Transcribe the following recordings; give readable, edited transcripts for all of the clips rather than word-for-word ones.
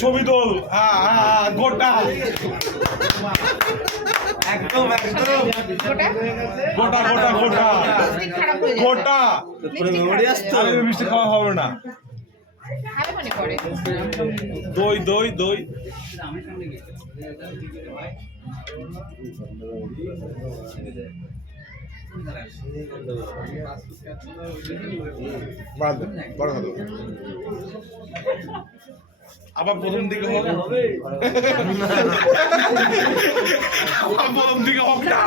ছবি তোল। গোটা একদম একদম গোটা গোটা গোটা গোটা আরে মিষ্টি খাওয়া হবে না। দই দই দই আবার প্রথম দিকে হবে প্রথম দিকে হোক না।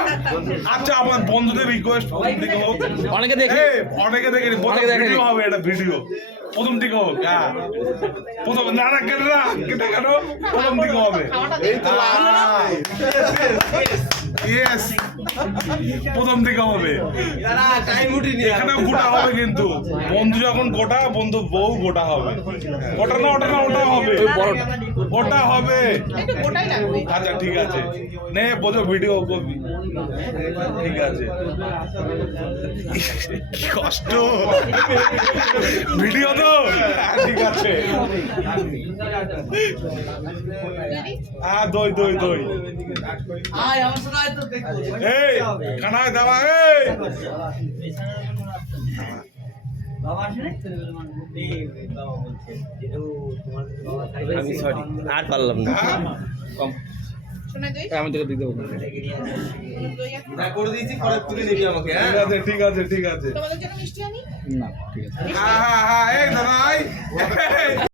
আচ্ছা আমার বন্ধুদের রিকোয়েস্ট প্রথম দিকে হোক। অনেকে দেখে ভিডিও হবে, এটা ভিডিও প্রথম দিকে হোক। প্রথম না না কেন না কেটে কেন প্রথম দিকে হবে। ইয়েস প্রথম দিকে হবে। এখানে গোটা হবে কিন্তু বন্ধু যখন গোটা বন্ধু বউ গোটা হবে। ওটা না ওটা না ওটা হবে ওটা হবে। আচ্ছা ঠিক আছে নে বোঝো ভিডিও করবি ঠিক আছে। কি কষ্ট ভিডিও তো ঠিক আছে। দই দই দই এই কানায় দাবা এই আমি সরি আর পারলাম না। আমি তোকে দিতে পারবো করে দিয়েছি পরে তুলে নিবি আমাকে। ঠিক আছে ঠিক আছে ঠিক আছে। না ঠিক আছে। হ্যাঁ এই দাদা